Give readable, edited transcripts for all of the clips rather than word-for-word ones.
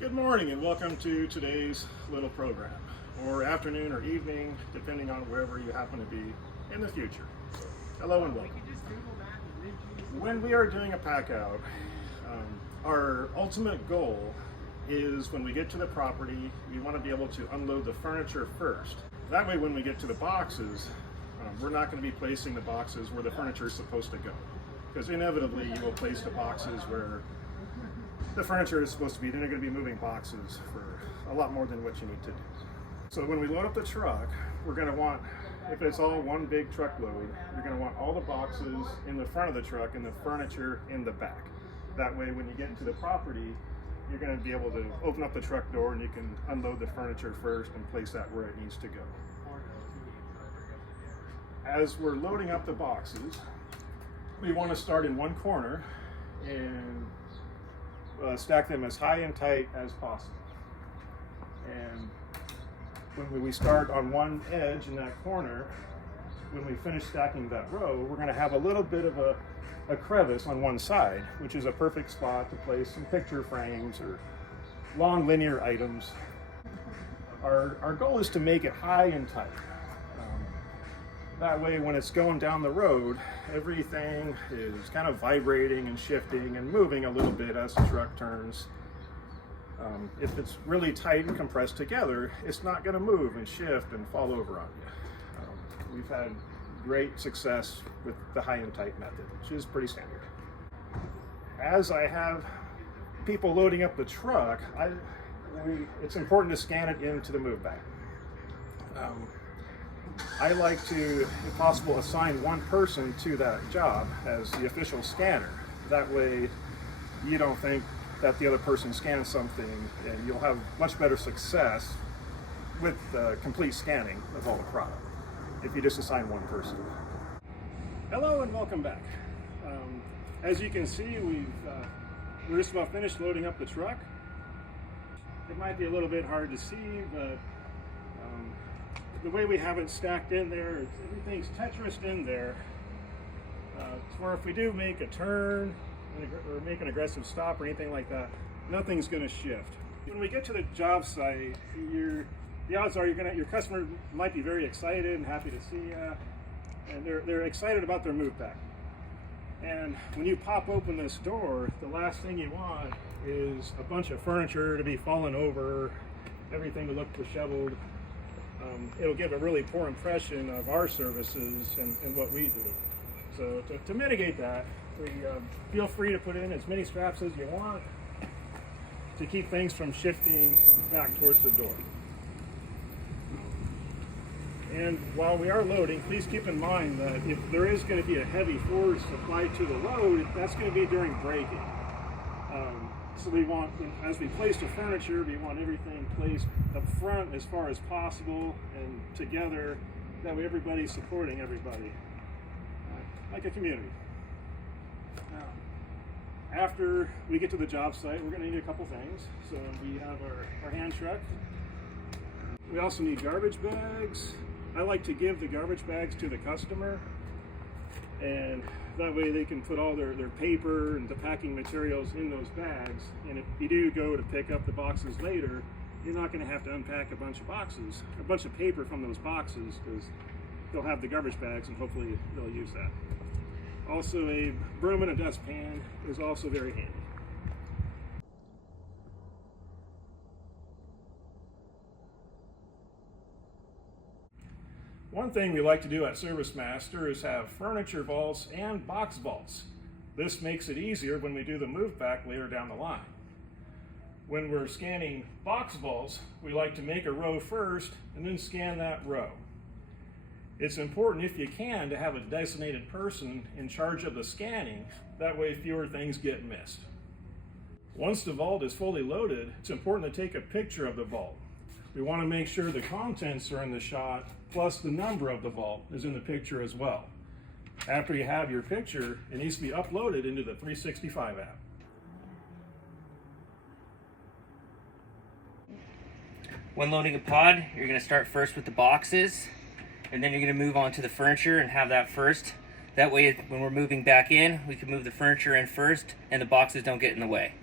Good morning and welcome to today's little program, or afternoon or evening, depending on wherever you happen to be in the future. So, hello and welcome. When we are doing a pack out, our ultimate goal is when we get to the property, we want to be able to unload the furniture first. That way when we get to the boxes, we're not going to be placing the boxes where the furniture is supposed to go. Because inevitably you will place the boxes where the furniture is supposed to be. Then you're going to be moving boxes for a lot more than what you need to do. So when we load up the truck, we're going to want, if it's all one big truckload, you're going to want all the boxes in the front of the truck and the furniture in the back. That way when you get into the property, you're going to be able to open up the truck door and you can unload the furniture first and place that where it needs to go. As we're loading up the boxes, we want to start in one corner and stack them as high and tight as possible. And when we start on one edge in that corner, when we finish stacking that row, we're going to have a little bit of a crevice on one side, which is a perfect spot to place some picture frames or long linear items. Our goal is to make it high and tight. That way when it's going down the road, everything is kind of vibrating and shifting and moving a little bit as the truck turns. If it's really tight and compressed together, it's not going to move and shift and fall over on you. We've had great success with the high and tight method, which is pretty standard. As I have people loading up the truck, it's important to scan it into the move bag. I like to, if possible, assign one person to that job as the official scanner. That way you don't think that the other person scanned something, and you'll have much better success with complete scanning of all the product if you just assign one person. Hello and welcome back. As you can see, we're just about finished loading up the truck. It might be a little bit hard to see, but the way we have it stacked in there, everything's Tetrised in there. Where if we do make a turn or make an aggressive stop or anything like that, nothing's going to shift. When we get to the job site, the odds are your customer might be very excited and happy to see you, and they're excited about their move back. And when you pop open this door, the last thing you want is a bunch of furniture to be falling over, everything to look disheveled. It'll give a really poor impression of our services and what we do. So to mitigate that, we feel free to put in as many straps as you want to keep things from shifting back towards the door. And while we are loading, please keep in mind that if there is going to be a heavy force applied to the load, that's going to be during braking. So we want, as we place the furniture, we want everything placed up front as far as possible and together. That way everybody's supporting everybody, like a community. Now, after we get to the job site, we're going to need a couple things. So we have our hand truck. We also need garbage bags. I like to give the garbage bags to the customer, and that way they can put all their paper and the packing materials in those bags. And if you do go to pick up the boxes later, you're not going to have to unpack a bunch of paper from those boxes, because they'll have the garbage bags and hopefully they'll use that. Also, a broom and a dustpan is also very handy. One thing we like to do at ServiceMaster is have furniture vaults and box vaults. This makes it easier when we do the move back later down the line. When we're scanning box vaults, we like to make a row first and then scan that row. It's important, if you can, to have a designated person in charge of the scanning. That way fewer things get missed. Once the vault is fully loaded, it's important to take a picture of the vault. We want to make sure the contents are in the shot, plus the number of the vault is in the picture as well. After you have your picture, it needs to be uploaded into the 365 app. When loading a pod, you're going to start first with the boxes, and then you're going to move on to the furniture and have that first. That way, when we're moving back in, we can move the furniture in first and the boxes don't get in the way.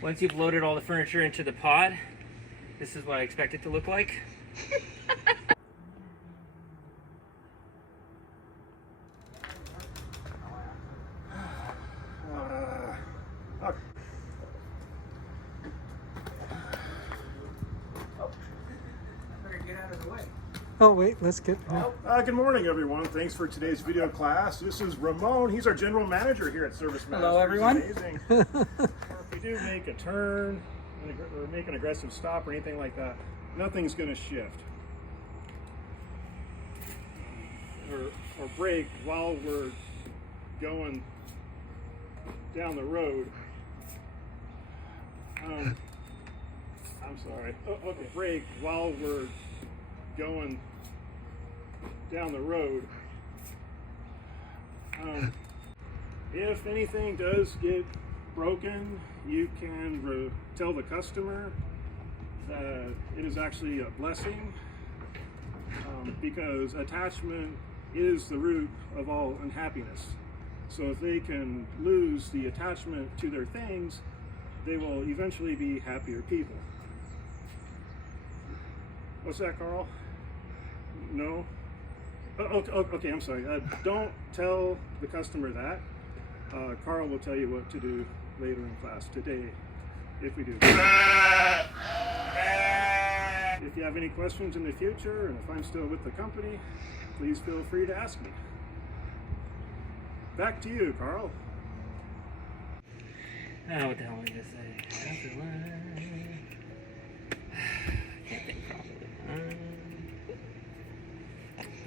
Once you've loaded all the furniture into the pod, this is what I expect it to look like. Oh wait, let's get. Good morning, everyone. Thanks for today's video class. This is Ramon. He's our general manager here at Service Masters. Hello, everyone. Amazing. If we do make a turn or make an aggressive stop or anything like that, nothing's going to shift or brake while we're going down the road. I'm sorry. Okay, brake while we're going down the road. If anything does get broken, you can tell the customer that it is actually a blessing, because attachment is the root of all unhappiness. So if they can lose the attachment to their things, they will eventually be happier people. What's that, Carl? No? Okay, I'm sorry. Don't tell the customer that. Carl will tell you what to do later in class today, if we do. If you have any questions in the future, and if I'm still with the company, please feel free to ask me. Back to you, Carl. Now what the hell am I gonna say? Can't think properly.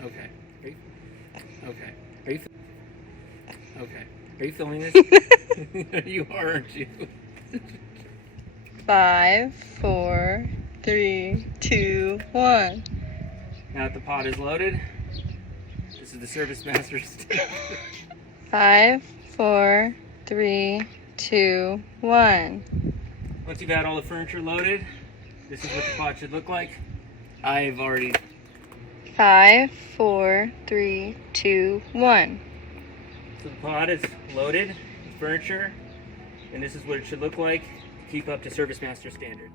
Okay. Okay. Are you filming this? You are, aren't you? 5, 4, 3, 2, 1. Now that the pod is loaded, this is the Service Masters. 5, 4, 3, 2, 1. Once you've had all the furniture loaded, this is what the pod should look like. I've already... 5, 4, 3, 2, 1. So the pod is loaded with furniture, and this is what it should look like to keep up to Service Master standards.